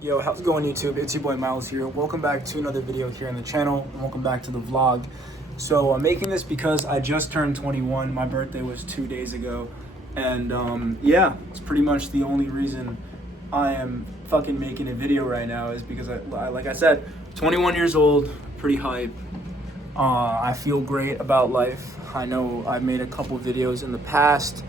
Yo, how's it going, YouTube? It's your boy Miles here. Welcome back to another video here on the channel, and welcome back to the vlog. So I'm making this because I just turned 21. My birthday was 2 days ago, and yeah, it's pretty much the only reason I am fucking making a video right now is because like I said, 21 years old, pretty hype. I feel great about life. I know I've made a couple videos in the past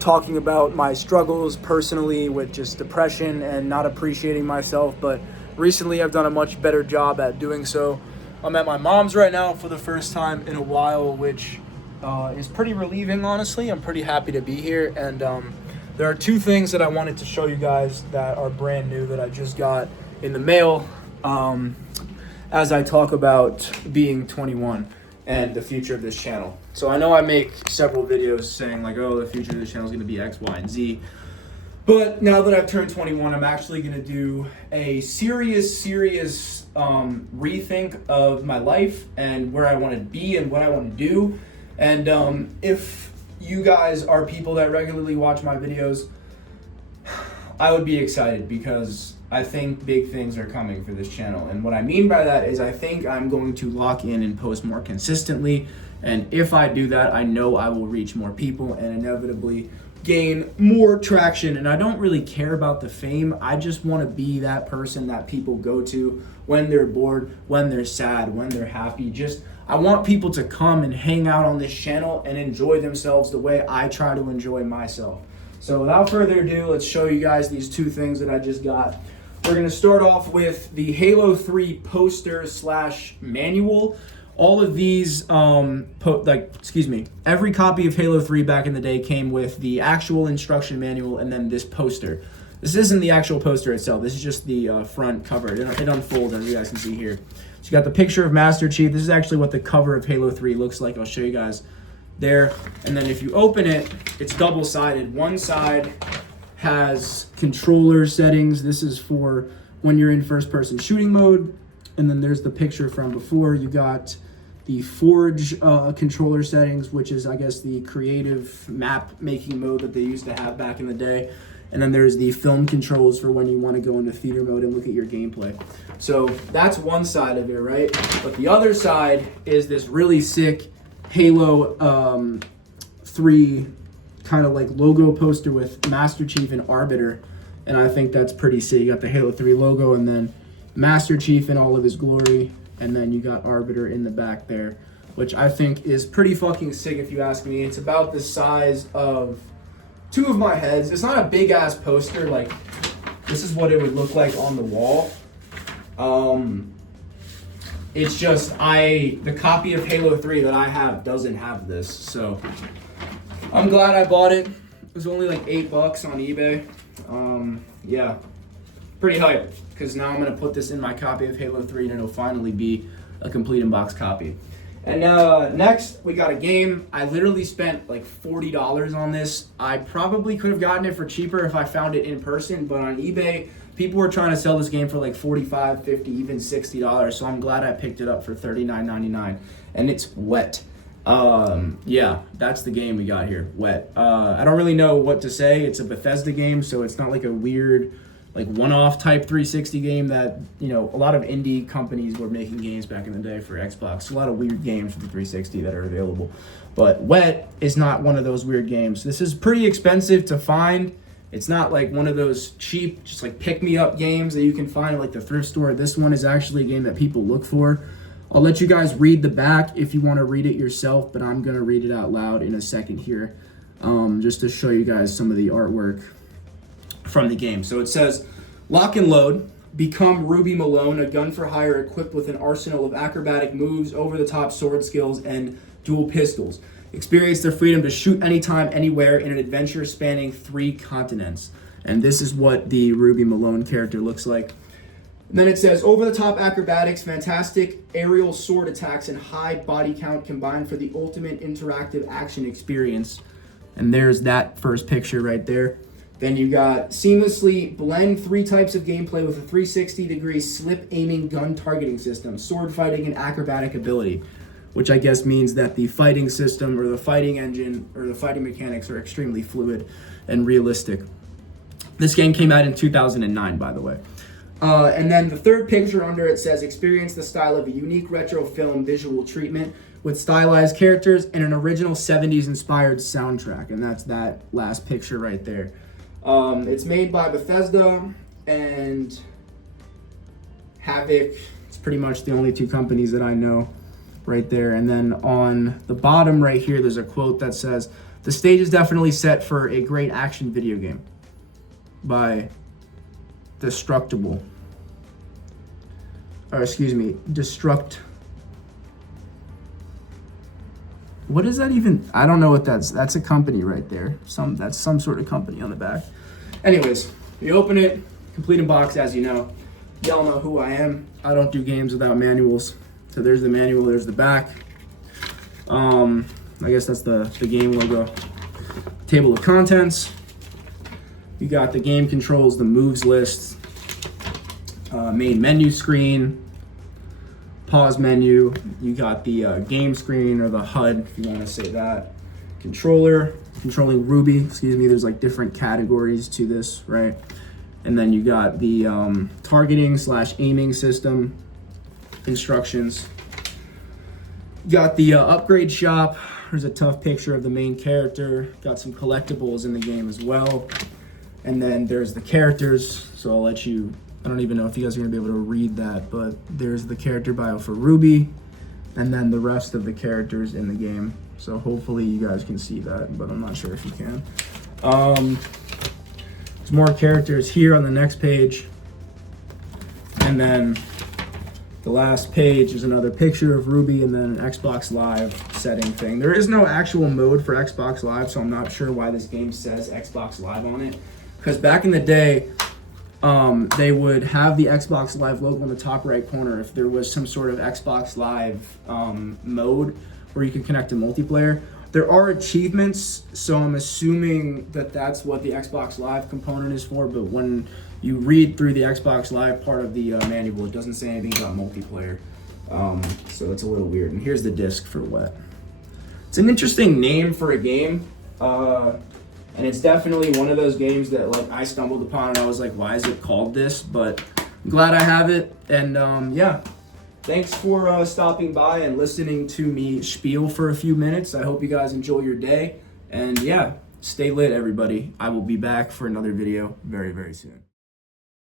talking about my struggles personally with just depression and not appreciating myself, but recently I've done a much better job at doing so. I'm at my mom's right now for the first time in a while, which is pretty relieving, honestly. I'm pretty happy to be here, and there are two things that I wanted to show you guys that are brand new that I just got in the mail as I talk about being 21 and the future of this channel. So I know I make several videos saying like, oh, the future of this channel is going to be X, Y, and Z. But now that I've turned 21, I'm actually going to do a serious rethink of my life and where I want to be and what I want to do. And if you guys are people that regularly watch my videos, I would be excited because I think big things are coming for this channel. And what I mean by that is I think I'm going to lock in and post more consistently. And if I do that, I know I will reach more people and inevitably gain more traction. And I don't really care about the fame. I just want to be that person that people go to when they're bored, when they're sad, when they're happy. I want people to come and hang out on this channel and enjoy themselves the way I try to enjoy myself. So without further ado, let's show you guys these two things that I just got. We're going to start off with the Halo 3 poster / manual. All of these, every copy of Halo 3 back in the day came with the actual instruction manual and then this poster. This isn't the actual poster itself. This is just the front cover. It unfolds, as you guys can see here. So you got the picture of Master Chief. This is actually what the cover of Halo 3 looks like. I'll show you guys there. And then if you open it, it's double-sided. One side has controller settings. This is for when you're in first-person shooting mode. And then there's the picture from before. You got the Forge controller settings, which is, I guess, the creative map-making mode that they used to have back in the day. And then there's the film controls for when you want to go into theater mode and look at your gameplay. So that's one side of it, right? But the other side is this really sick Halo 3 kind of like logo poster with Master Chief and Arbiter. And I think that's pretty sick. You got the Halo 3 logo and then Master Chief in all of his glory, and then you got Arbiter in the back there, which I think is pretty fucking sick if you ask me. It's about the size of two of my heads. It's not a big ass poster. Like, this is what it would look like on the wall. It's just the copy of Halo 3 that I have doesn't have this, so I'm glad I bought it. It was only like $8 on eBay. Yeah, pretty hype, because now I'm going to put this in my copy of Halo 3 and it'll finally be a complete in-box copy. And next, we got a game. I literally spent like $40 on this. I probably could have gotten it for cheaper if I found it in person, but on eBay, people were trying to sell this game for like $45, $50, even $60, so I'm glad I picked it up for $39.99, and it's Wet. Yeah, that's the game we got here, Wet. I don't really know what to say. It's a Bethesda game, so it's not like a weird like one-off type 360 game that, you know, a lot of indie companies were making games back in the day for Xbox. A lot of weird games for the 360 that are available. But Wet is not one of those weird games. This is pretty expensive to find. It's not like one of those cheap, just like pick-me-up games that you can find at like the thrift store. This one is actually a game that people look for. I'll let you guys read the back if you want to read it yourself, but I'm going to read it out loud in a second here, just to show you guys some of the artwork from the game. So it says, lock and load, become Ruby Malone, a gun for hire equipped with an arsenal of acrobatic moves, over-the-top sword skills, and dual pistols. Experience the freedom to shoot anytime, anywhere in an adventure spanning 3 continents. And this is what the Ruby Malone character looks like. And then it says, over-the-top acrobatics, fantastic aerial sword attacks, and high body count combined for the ultimate interactive action experience. And there's that first picture right there. Then you got seamlessly blend 3 types of gameplay with a 360-degree slip aiming gun targeting system, sword fighting, and acrobatic ability, which I guess means that the fighting system or the fighting engine or the fighting mechanics are extremely fluid and realistic. This game came out in 2009, by the way. And then the third picture under it says, experience the style of a unique retro film visual treatment with stylized characters and an original 70s inspired soundtrack. And that's that last picture right there. It's made by Bethesda and Havoc. It's pretty much the only two companies that I know right there. And then on the bottom right here, there's a quote that says, the stage is definitely set for a great action video game by Destructible. Or excuse me, what is that even? I don't know what that's a company right there. That's some sort of company on the back. Anyways, you open it, complete in box, as you know. Y'all know who I am. I don't do games without manuals. So there's the manual, there's the back. I guess that's the game logo. Table of contents. You got the game controls, the moves list, main menu screen, pause menu. You got the game screen, or the HUD, if you want to say that. Controller, controlling Ruby. Excuse me. There's like different categories to this, right? And then you got the targeting / aiming system instructions. You got the upgrade shop. There's a tough picture of the main character. Got some collectibles in the game as well. And then there's the characters. So I'll let you, I don't even know if you guys are gonna be able to read that, but there's the character bio for Ruby, and then the rest of the characters in the game. So hopefully you guys can see that, but I'm not sure if you can. There's more characters here on the next page. And then the last page is another picture of Ruby, and then an Xbox Live setting thing. There is no actual mode for Xbox Live, so I'm not sure why this game says Xbox Live on it. Because back in the day, they would have the Xbox Live logo in the top right corner if there was some sort of Xbox Live mode where you could connect to multiplayer. There are achievements, so I'm assuming that that's what the Xbox Live component is for, but when you read through the Xbox Live part of the manual, it doesn't say anything about multiplayer. So it's a little weird. And here's the disc for Wet. It's an interesting name for a game. And it's definitely one of those games that like I stumbled upon and I was like, why is it called this? But I'm glad I have it. And yeah, thanks for stopping by and listening to me spiel for a few minutes. I hope you guys enjoy your day. And yeah, stay lit, everybody. I will be back for another video very, very soon.